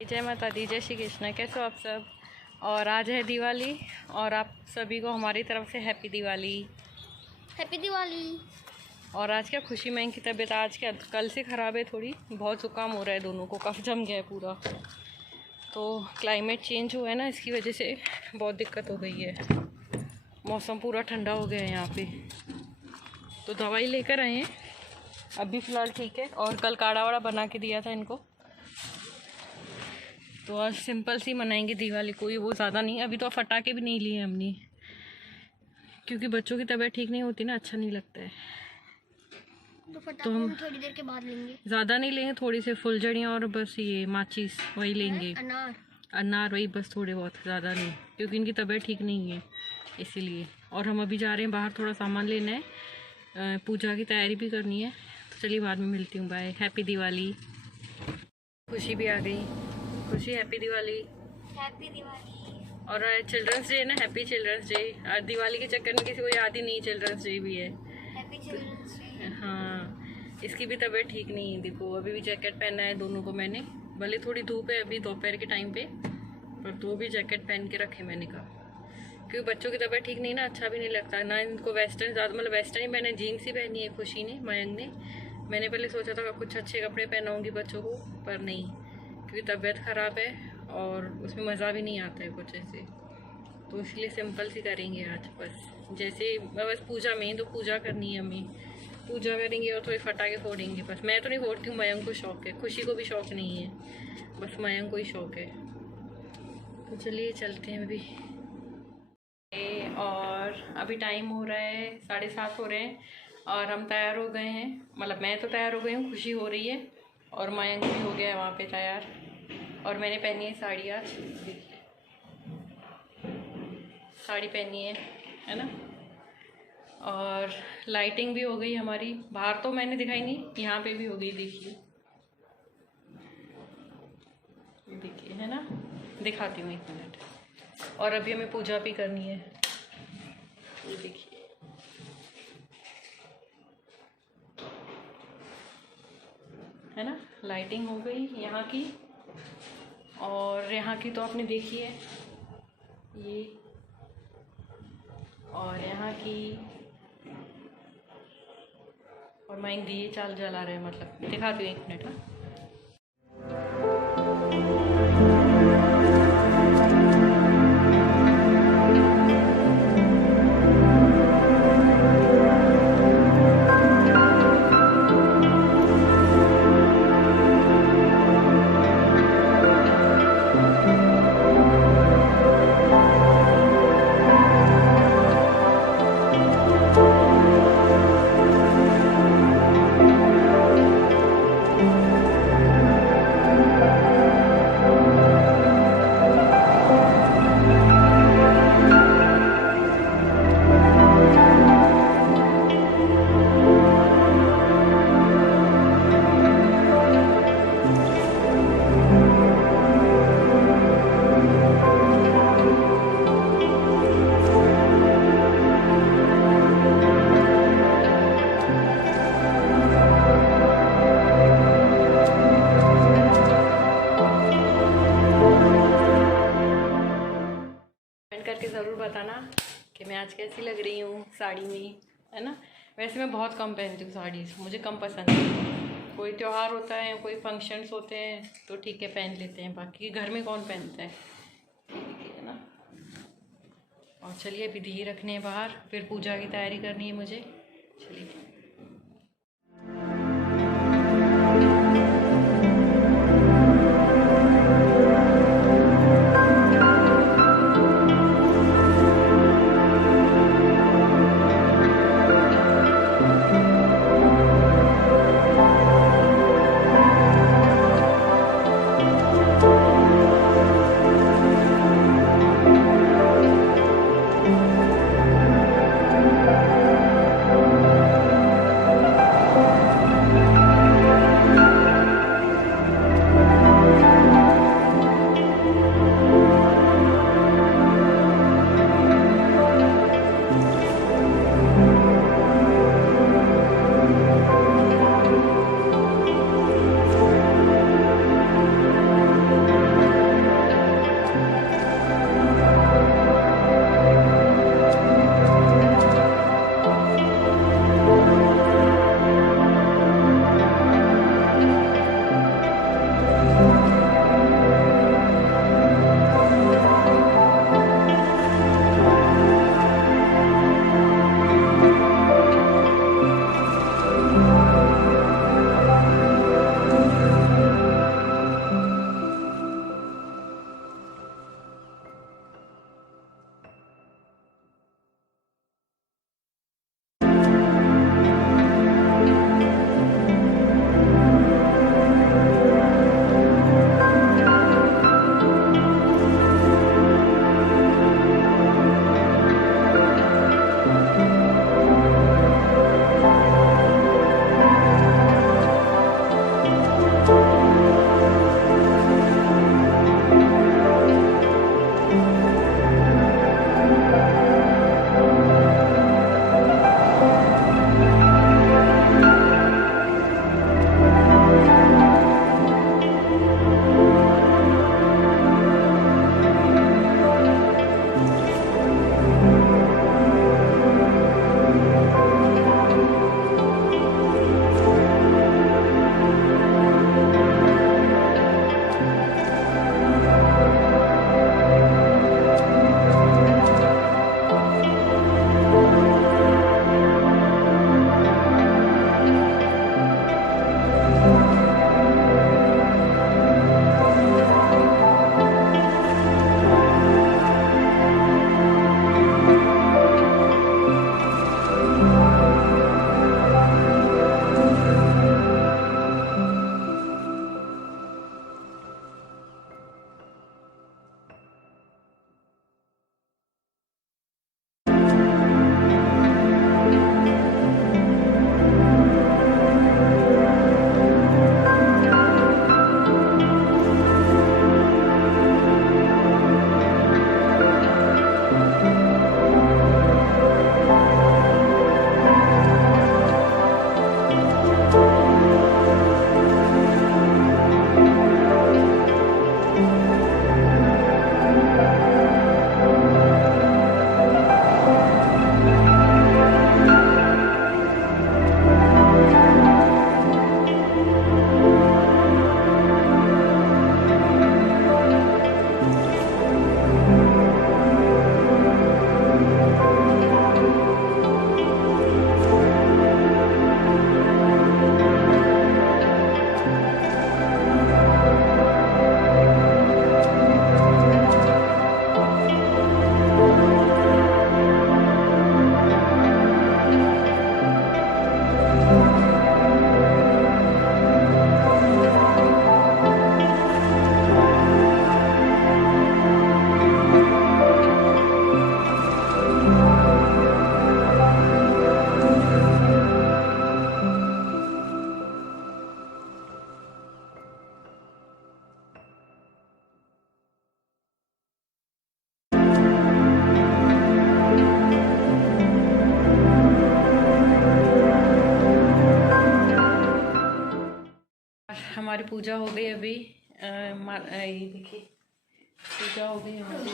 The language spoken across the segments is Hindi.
जय माता दी, जय श्री कृष्ण। कैसे हो आप सब। और आज है दिवाली और आप सभी को हमारी तरफ से हैप्पी दिवाली। हैप्पी दिवाली। और आज क्या खुशी मैम की तबीयत आज क्या कल से ख़राब है, थोड़ी बहुत जुकाम हो रहा है, दोनों को कफ जम गया है पूरा। तो क्लाइमेट चेंज हुआ है ना, इसकी वजह से बहुत दिक्कत हो गई है। मौसम पूरा ठंडा हो गया है यहाँ पे, तो दवाई लेकर आए हैं। अभी फ़िलहाल ठीक है। और कल काढ़ा वाड़ा बना के दिया था इनको। तो आज सिंपल सी मनाएंगे दिवाली, कोई वो ज़्यादा नहीं। अभी तो फटाके भी नहीं लिए हमने, क्योंकि बच्चों की तबीयत ठीक नहीं होती ना, अच्छा नहीं लगता है। तो हम थोड़ी देर के बाद लेंगे। ज़्यादा नहीं लेंगे, थोड़ी से फुलझड़ियाँ और बस ये माचिस वही लेंगे। अनार वही बस, थोड़े बहुत, ज़्यादा नहीं, क्योंकि इनकी तबीयत ठीक नहीं है इसीलिए। और हम अभी जा रहे हैं बाहर, थोड़ा सामान लेना है, पूजा की तैयारी भी करनी है। तो चलिए बाद में मिलती हूँ, बाय। हैप्पी दिवाली। खुशी भी आ गई। खुशी हैप्पी दिवाली। हैप्पी दिवाली। और चिल्ड्रंस डे है ना, हैप्पी चिल्ड्रंस डे। दिवाली के चक्कर में किसी को याद ही नहीं चिल्ड्रंस डे भी है। Happy children's day. हाँ, इसकी भी तबीयत ठीक नहीं है, देखो अभी भी जैकेट पहना है दोनों को मैंने। भले थोड़ी धूप है अभी दोपहर के टाइम पे, पर तो भी जैकेट पहन के रखे मैंने कहा, क्योंकि बच्चों की तबीयत ठीक नहीं ना, अच्छा भी नहीं लगता ना इनको। वेस्टर्न ज़्यादा, मतलब वेस्टर्न ही मैंने जीन्स ही पहनी है खुशी ने, मयंक ने। मैंने पहले सोचा था कुछ अच्छे कपड़े पहनाऊँगी बच्चों को, पर नहीं, क्योंकि तबीयत ख़राब है और उसमें मज़ा भी नहीं आता है कुछ ऐसे। तो इसलिए सिंपल सी करेंगे आज बस। जैसे बस पूजा में, तो पूजा करनी है हमें, पूजा करेंगे और थोड़े फटाके फोड़ेंगे बस। मैं तो नहीं फोड़ती हूँ, मयंक को शौक़ है, खुशी को भी शौक़ नहीं है, बस मयंक को ही शौक़ है। तो चलिए चलते हैं अभी। और अभी टाइम हो रहा है 7:30 हो रहे हैं और हम तैयार हो गए हैं। मतलब मैं तो तैयार हो गई हूँ, खुशी हो रही है और मयंक भी हो गया है वहाँ पे तैयार। और मैंने पहनी है साड़ी, आज देखिए साड़ी पहनी है ना। और लाइटिंग भी हो गई हमारी, बाहर तो मैंने दिखाई नहीं, यहाँ पे भी हो गई, देखिए देखिए है ना, दिखाती हूँ 1 मिनट। और अभी हमें पूजा भी करनी है, ये देखिए है ना। लाइटिंग हो गई यहाँ की, और यहाँ की तो आपने देखी है ये, और यहाँ की। और मैं दिए चाल जला रहे हैं, मतलब दिखाती हूँ 1 मिनट। हाँ, करके ज़रूर बताना कि मैं आज कैसी लग रही हूँ साड़ी में, है ना। वैसे मैं बहुत कम पहनती हूँ साड़ी, मुझे कम पसंद है। कोई त्यौहार होता है, कोई फंक्शंस होते हैं तो ठीक है पहन लेते हैं, बाकी घर में कौन पहनता है ना। और चलिए अभी दिए रखने हैं बाहर, फिर पूजा की तैयारी करनी है मुझे। चलिए हमारी पूजा हो गई अभी। ये देखिए पूजा हो गई हमारी,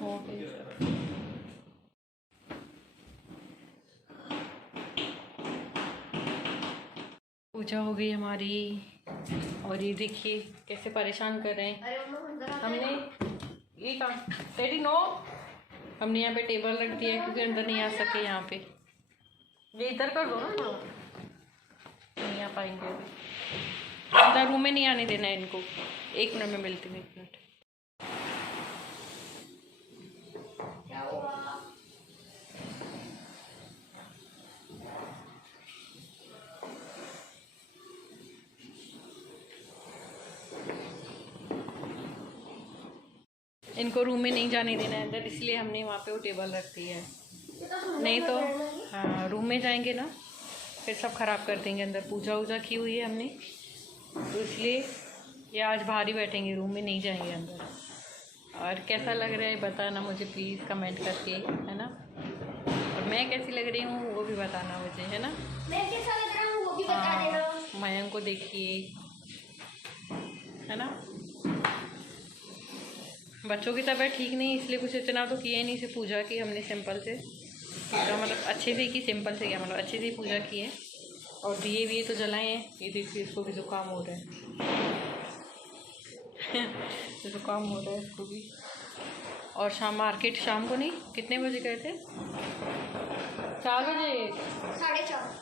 हो गई पूजा हो गई हमारी। और ये देखिए कैसे परेशान कर रहे हैं। हमने ये कहाँ टेडी नो, हमने यहाँ पे टेबल रख दिया है क्योंकि अंदर नहीं आ सके यहाँ पे। ये इधर कर दो ना थोड़ा, नहीं आ पाएंगे अभी। अंदर रूम में नहीं आने देना है इनको। 1 मिनट में मिलती हूँ, 1 मिनट। इनको रूम में नहीं जाने देना है अंदर, इसलिए हमने वहाँ पे वो टेबल रख दी है। नहीं तो हाँ रूम में जाएंगे ना फिर सब ख़राब कर देंगे। अंदर पूजा वूजा की हुई है हमने, तो इसलिए ये आज बाहर ही बैठेंगे, रूम में नहीं जाएंगे अंदर। और कैसा लग रहा है बताना मुझे प्लीज़ कमेंट करके, है ना। और मैं कैसी लग रही हूँ वो भी बताना मुझे, है ना। मैं कैसा लग रहा हूँ वो भी बता देना। मयंक को देखिए, है ना। बच्चों की तबीयत ठीक नहीं इसलिए कुछ इतना तो किया ही नहीं, सिर्फ पूजा की हमने सिंपल से, तो मतलब अच्छे से की, सिंपल से क्या मतलब अच्छे से ही पूजा की है। और दिए तो जलाए हैं। ये देखिए इसको भी जुकाम हो रहा है जुकाम हो रहा है इसको भी। और मार्केट शाम को नहीं, कितने बजे गए थे? 4 बजे,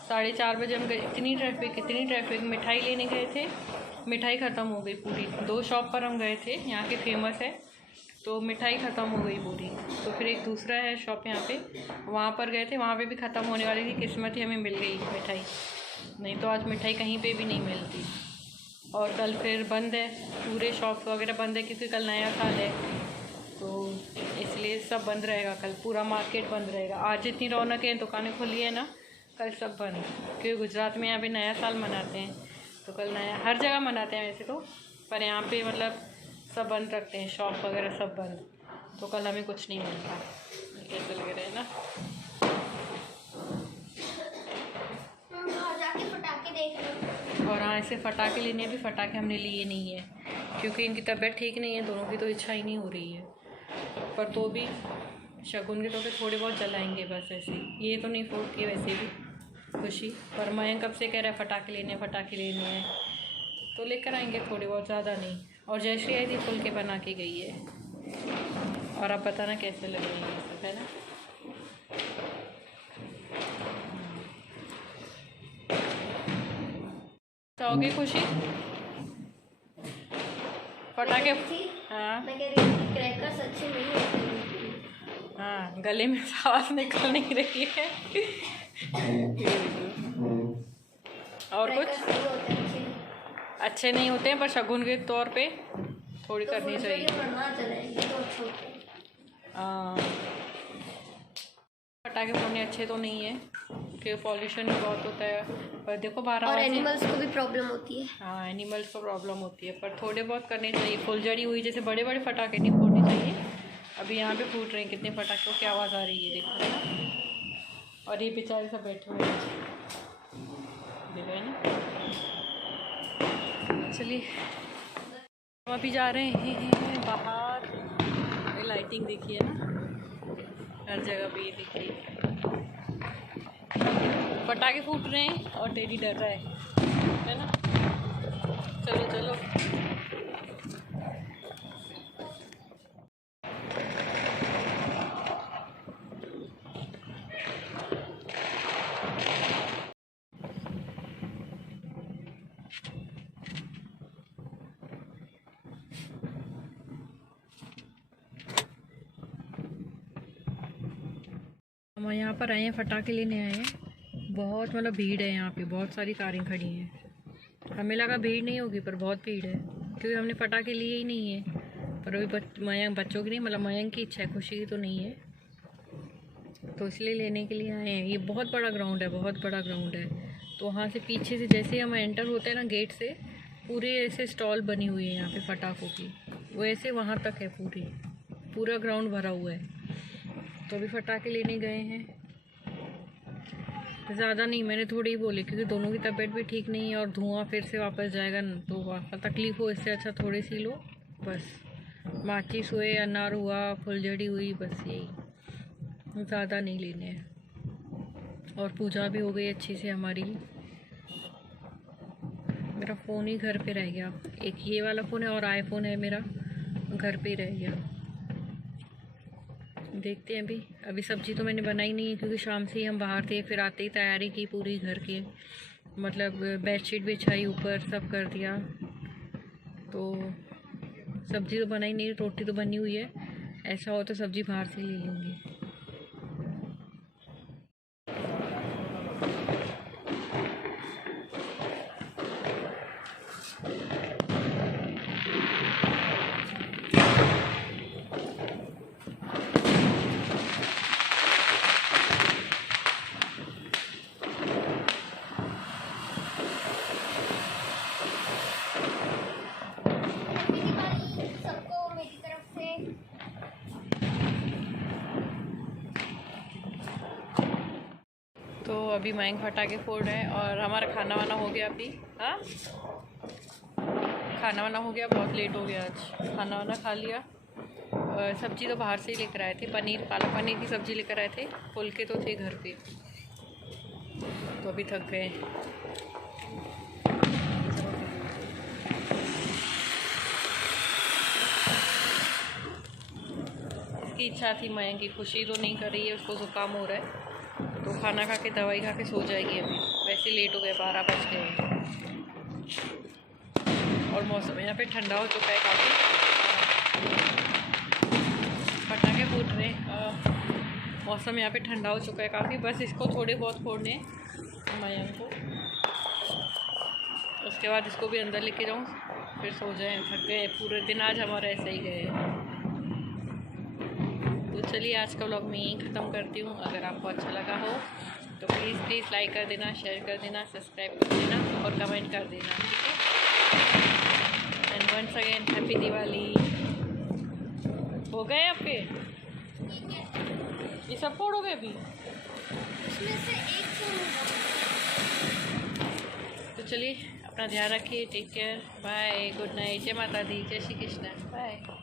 4:30 बजे हम गए। इतनी ट्रैफिक। मिठाई लेने गए थे, मिठाई ख़त्म हो गई पूरी। 2 शॉप पर हम गए थे, यहाँ की फेमस है, तो मिठाई ख़त्म हो गई पूरी। तो फिर एक दूसरा है शॉप यहाँ पे, वहाँ पर गए थे, वहाँ पे भी ख़त्म होने वाली थी। किस्मत ही हमें मिल गई मिठाई, नहीं तो आज मिठाई कहीं पे भी नहीं मिलती। और कल फिर बंद है, पूरे शॉप वगैरह बंद है क्योंकि कल नया साल है, तो इसलिए सब बंद रहेगा। कल पूरा मार्केट बंद रहेगा। आज जितनी रौनक है, दुकानें खुली है ना, कल सब बंद, क्योंकि गुजरात में यहाँ पे नया साल मनाते हैं, तो कल नया, हर जगह मनाते हैं वैसे तो, पर यहाँ पे मतलब सब बंद रखते हैं, शॉप वगैरह सब बंद, तो कल हमें कुछ नहीं मिलता। कैसे लग रहा है ना। जाके पटाखे देख लो। और हाँ, ऐसे पटाखे लेने भी, पटाखे हमने लिए नहीं है क्योंकि इनकी तबीयत ठीक नहीं है, दोनों की तो इच्छा ही नहीं हो रही है। पर तो भी शगुन के तो फिर थोड़े बहुत जलाएंगे बस ऐसे, ये तो नहीं फूटती है वैसे भी खुशी। पर मयंक कब से कह रहा है पटाखे लेने हैं, तो लेकर आएंगे थोड़े बहुत, ज़्यादा नहीं। और जयश्री आई थी, फुल के बना के गई है। और आप बताना कैसे लग रही है ये सब, है ना। चाहोगे खुशी पटाखे? हाँ मैं कह रही हूँ क्रैकर्स अच्छे नहीं होते। हाँ, गले में सांस निकल नहीं रही है और कुछ अच्छे नहीं होते हैं, पर शगुन के तौर पे थोड़ी करनी चाहिए। पटाखे फोड़ने अच्छे तो नहीं है क्योंकि पॉल्यूशन भी बहुत होता है, पर देखो 12 और एनिमल्स को भी प्रॉब्लम होती है। हाँ, एनिमल्स को प्रॉब्लम होती है, पर थोड़े बहुत करने चाहिए। फुलझड़ी हुई, जैसे बड़े बड़े पटाखे नहीं फोड़ने चाहिए। अभी यहाँ पे फूट रहे हैं कितने पटाखों की आवाज़ आ रही है, देखो है ना। और ये बेचारे सब बैठे हुए हैं, देखो है ना। चलिए हम अभी जा रहे हैं बाहर। ये लाइटिंग देखिए ना, हर जगह पे ये देखिए पटाखे फूट रहे हैं और टेडी डर रहा है ना। चलो चलो हम यहाँ पर आए हैं, पटाखे लेने आए हैं। बहुत मतलब भीड़ है यहाँ पे, बहुत सारी कारें खड़ी हैं। हमें लगा भीड़ नहीं होगी, पर बहुत भीड़ है क्योंकि हमने पटाखे लिए ही नहीं है। पर अभी बच्चों की नहीं, मतलब मयंक की इच्छा है, खुशी की तो नहीं है, तो इसलिए लेने के लिए आए हैं। ये बहुत बड़ा ग्राउंड है, बहुत बड़ा ग्राउंड है। तो वहाँ से पीछे से जैसे हम एंटर होते हैं ना गेट से, पूरे ऐसे स्टॉल बनी हुई है यहाँ पे पटाखों की, वो ऐसे वहाँ तक है, पूरा ग्राउंड भरा हुआ है। तो अभी पटाखे लेने गए हैं। ज़्यादा नहीं, मैंने थोड़ी ही बोली क्योंकि दोनों की तबीयत भी ठीक नहीं है और धुआं फिर से वापस जाएगा तो तकलीफ़ हो, इससे अच्छा थोड़ी सी लो बस। माचिस हुए, अनार हुआ, फुलझड़ी हुई, बस यही, ज़्यादा नहीं लेने हैं। और पूजा भी हो गई अच्छी से हमारी। मेरा फ़ोन ही घर पे रह गया, एक ये वाला फ़ोन है और आईफोन है मेरा, घर पे ही रह गया। देखते हैं अभी सब्ज़ी तो मैंने बनाई नहीं है क्योंकि शाम से ही हम बाहर थे, फिर आते ही तैयारी की पूरी घर की, मतलब बेडशीट बिछाई, ऊपर सब कर दिया, तो सब्ज़ी तो बनाई नहीं, रोटी तो बनी हुई है। ऐसा हो तो सब्ज़ी बाहर से ले लूँगी। सबको मेरी तरफ से। तो अभी मयंक पटाखे फोड़ रहे हैं और हमारा खाना वाना हो गया अभी। हाँ, खाना वाना हो गया, बहुत लेट हो गया आज। खाना वाना खा लिया। सब्ज़ी तो बाहर से ही लेकर आए थे, पालक पनीर की सब्ज़ी लेकर आए थे, फुलके तो थे घर पे, तो अभी थक गए। इसकी इच्छा थी, मयंक की खुशी तो नहीं कर रही है, उसको ज़ुकाम हो रहा है, तो खाना खा के दवाई खा के सो जाएगी अभी। वैसे लेट हो गए, 12 बज गए और मौसम यहाँ पे ठंडा हो चुका है काफ़ी। पटाखे फूट रहे, मौसम यहाँ पे ठंडा हो चुका है काफ़ी। बस इसको थोड़े बहुत फोड़ने मयंक को, उसके बाद इसको भी अंदर लेके जाऊँ, फिर सो जाएं। थक गए, पूरे दिन आज हमारा ऐसा ही गए। तो चलिए आज का व्लॉग मैं यहीं ख़त्म करती हूँ। अगर आपको अच्छा लगा हो तो प्लीज़ लाइक कर देना, शेयर कर देना, सब्सक्राइब कर देना और कमेंट कर देना, ठीक है। And once again happy Diwali. हो गए आपके? ये सब फोड़ोगे अभी? उसमें से एक फोड़ूंगा। तो चलिए अपना ध्यान रखिए, take care, bye, good night, जय माता दी, जय श्री कृष्ण, बाय।